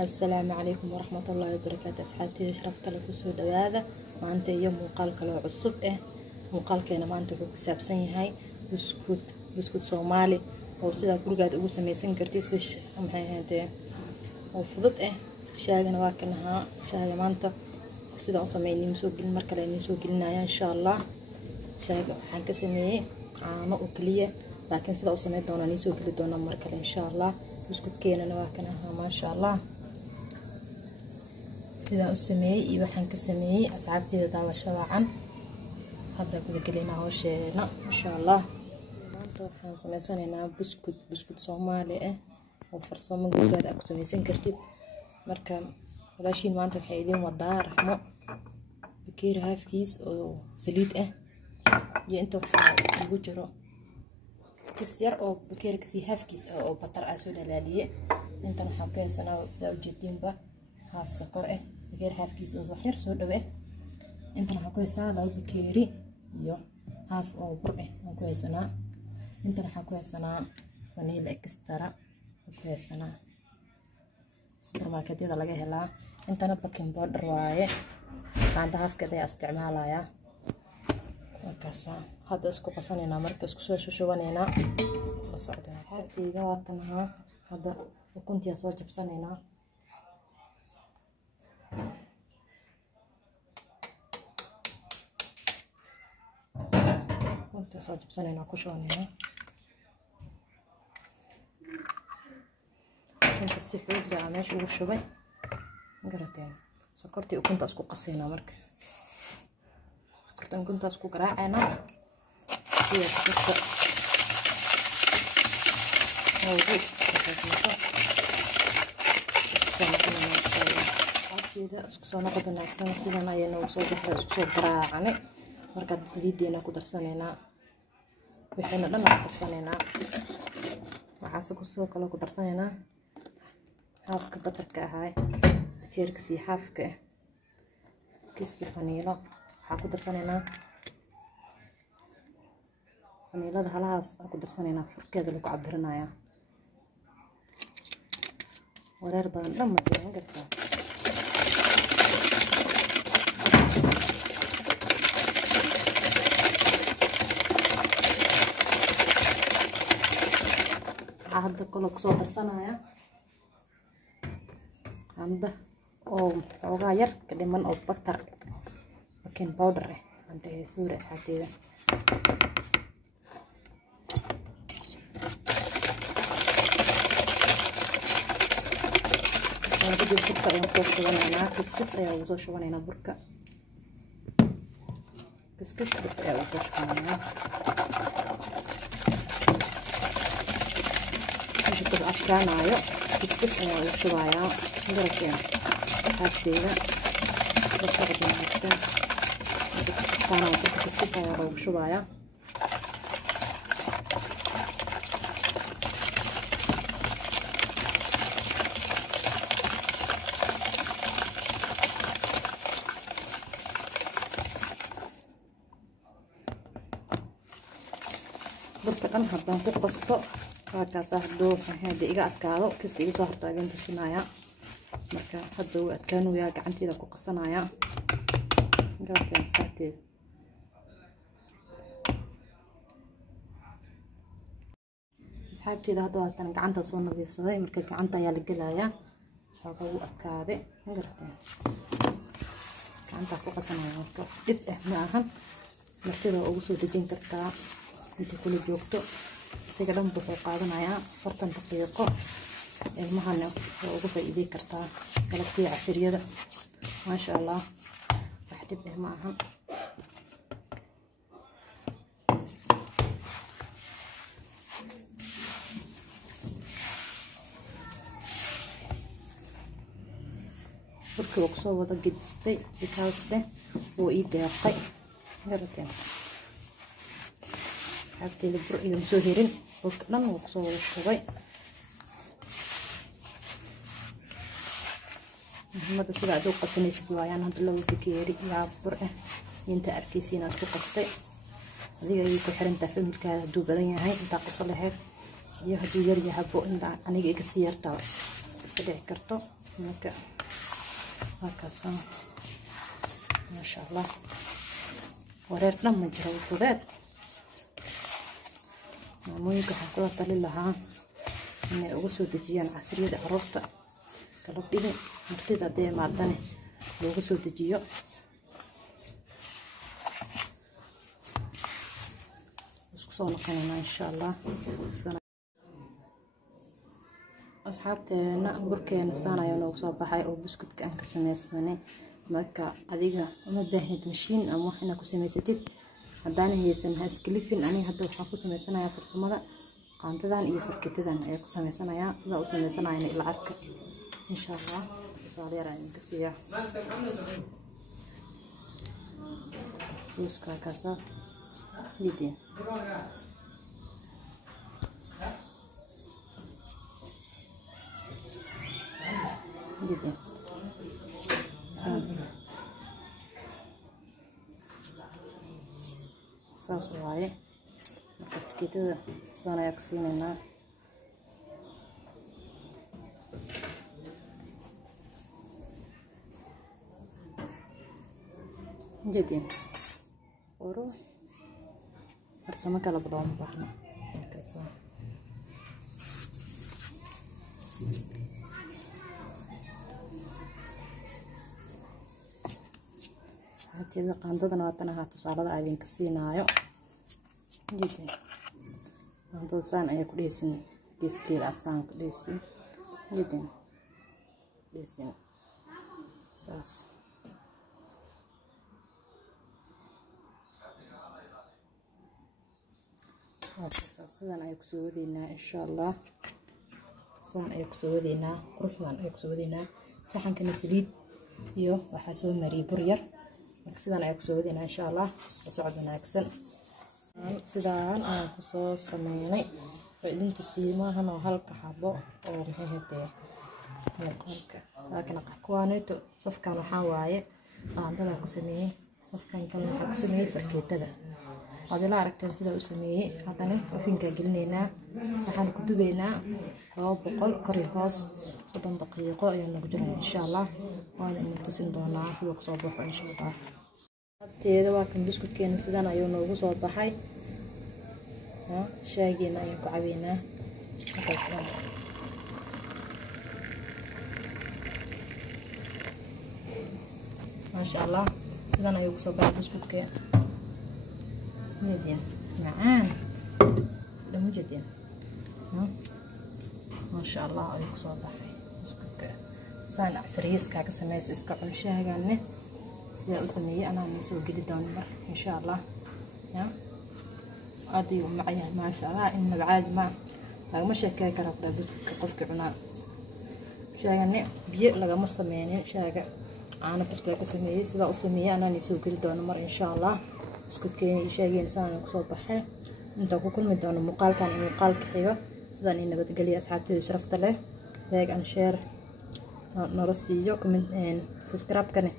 السلام عليكم ورحمة الله وبركاته. أصحابتي شرفت لكم سود هذا maanta iyo muuqaal kale oo cusub muuqaalkeena maanta wuxuu ku saabsan yahay buskut Soomaali oo sida gurigaada ugu sameeysan kartid si maxay ahaydee oo fudud shaagana waa kan shaaga maanta sida u sameeyay soo gelin mar kale inii soo gelinaya insha Allah. shaaga waxaan ka sameeyay caano oo kaliya laakiin sida u sameey doona inii soo geli doona mar kale insha Allah. buskutkeena waa kan ma sha Allah sida u sameeyay iyo waxaan ka sameeyay asxaabteyda daawasho wacan hadda ku galina hawsheena insha Allah. maanta waxaan sameysanaynaa buskut Soomaali oo farsamo gurigaada ku sameysan kartid. marka walaashiin maanta waxay idin wadaa raxmo bakeeri haafkiis oo saliid iyo inta waxa ugu jiro kis yar oo bakeeri kasi haafkiis oo batar soo dhalaaliye. intan waxa ka haysanaa soo jeedinba haaf sakor bakeeri haafkiis oo wax yar soo dhawe. intan waxa ku haysanaa laba bakeeri iyo haaf oo bur aan ku haysanaa. intan waxa ku haysanaa vanilla extra ku haysanaa supermarketyada laga helaa. intana baking powder waaye qaanda haafkeeda isticmaalaya. markaas hadda isku qasanayna marka isku soo shubanayna la socdo sabtiga waatan hadda ukuntiya soo jabsanayna. ukuntiya soo jabsanayna ku shubanayna inta si xoog ah meesha ugu shubay garateen sokortii ukunta isku qasayna. marka sokortan ukunta isku garaacayna sida kasta oo isku soo noqdo naagsan sidana ayayna u soo baxday isku soo garaacane. marka saliideena ku darsanayna waxayna dhan ku darsanayna waxa soo kale ku darsanayna haafka batarka bakeerka si haafka kisti vanilla waxa ku darsanayna vanillada halaas ku darsanayna furkeeda lagu cabirinaya. wareer badan dhamma tiin gartaa hadda kala ku soo darsanaya anda oo xoogaa yar ka dhiman oo batar baking powder anta suura asxaabteeda. waxaan ku burka ayaan ku shubanayna kiskis ayaa ugu soo shubanayna burka kiskis ayaa ugu soo shubanayna. inta afkaanayo kiskis ayaa ugu shubaya garateen haafteeda la socdo wanaagsan. afkaanayo burka kiskis ayaa ugu shubaya. burka dhan haddaan ku qasto kaas hadoo hada iga adkaado kiska iga soo harto ayaan tusinaya. marka hadda uu adkaanaya gacanteeda ku qasanaya garateen saarteeda. asxaabteeda hadda waatan gacanta soo nadiifsaday. marka gacanta ayaa la gelaya waxa uu adkaaday garateen gacanta ku qasanaya. marka dib ma ahan martida ugu soo dejin kartaa inta kula joogto isaga dhan wuxuu qaadanayaa 40 daqiiqo. ilmahana ugu faa'iideey kartaa galabtii casiriyada ma sha Allah wax dib ma ahan. burka uu soo wada gedistay because oo ii deeqay garateen abteeda bur iyo soo herin burka dhan uu soo wada shubay. mada sida aad u qasanayso waayaan hadda loo bakeeri iyo bur inta arkaysiina isku qastay. adiga ay ku xirantaa familkaada haduu badan yahay inta qasal lahayd iyo haduu yar yahay bo inta aniga iga sii yartaa iska dhici karto. marka halkaas ما شاء الله wareer dhan ma jiro fudeed maamooyinka waxaan kula talin lahaa inay ugu soo dejiyaan casriyada carruurta kala dhigin martida hadday imaadane loogu soo dejiyo isku soo noqonaynaa insha allah asxaabteena burkeena saan ayaa noogu soo baxay oo buskudka aan ka samaysanay marka adiga uma baahnid mashiin ama wax inaad ku samaysatid haddaan haysan ha iska lifin aniga hadda waxaan ku samaysanayaa farsamada qaandadan iyo farkitadan ayaa ku samaysanayaa sidaa u samaysanaayna ila arka insha allah tusaale yar ayaan ka siiyaa buska kaasa video جدا saas waaye marka tikidada saan ayaa ku siinaynaa jadin oro farsamo kala badan baxna markaas هذه قانددنا واتنا tusaalada aan idin ka siinaayo jidin qaandada saan ay ku dheesin geeskeeda saan ku dheesin jidin dheesin saas sidan ay ku soo wadeynaa insha Allah saan ay ku soo wadeynaa quruxdan ay ku soo wadeynaa saxankana saliid iyo waxa soo mariyay bur yar sidaan ay ku soo wadina insha Allah socod wanaagsan sidaan aan ku soo sameeynay oo idin tusiimahan oo halka xabo oo maxay hadee muuqaalka laakiin aqoonayto safkan waxa waaye qaandada ku sameeyay safkan kale waxa ku sameeyay farkeetada hadii la aragteen sida uu sameeyay hadana ofinka gelineynaa waxaan ku dubeynaa 200 kari hoos 30 daqiiqo ayaan nagu jiraa insha Allah waan idin tusin doonaa sida ku soo baxo insha Allah teeda waa kan buskudkeena sidaan ayuu noogu soo baxay shaageena ayaan ku caweynaa ما شاء الله sidaan ayuu ku soo baxay buskudkeena مدين معان سلام جدين ما شاء الله أيك صباحي مسكك سان عسريس كاك سميس إسكع مشاهجانه سيا أسميه أنا نسوق جديد مر إن شاء الله يا أدي ومعي ما شاء الله إن بعد ما مش كاك رب قفك عنا مشاهجانه بيء لقى مصمينين شاهج أنا بس بلاك سميه سيا أسميه أنا نسوق جديد مر إن شاء الله iskuudkeen sheegeen saan ku soo baxay inta ku kulmi doono muuqaalkan iyo muuqaalka xiga sidaan in nabadgeliyo asxaabteedu sharafta leh like and share noo siiyo comment and subscribe kana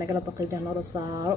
nagala baqayda noo saaro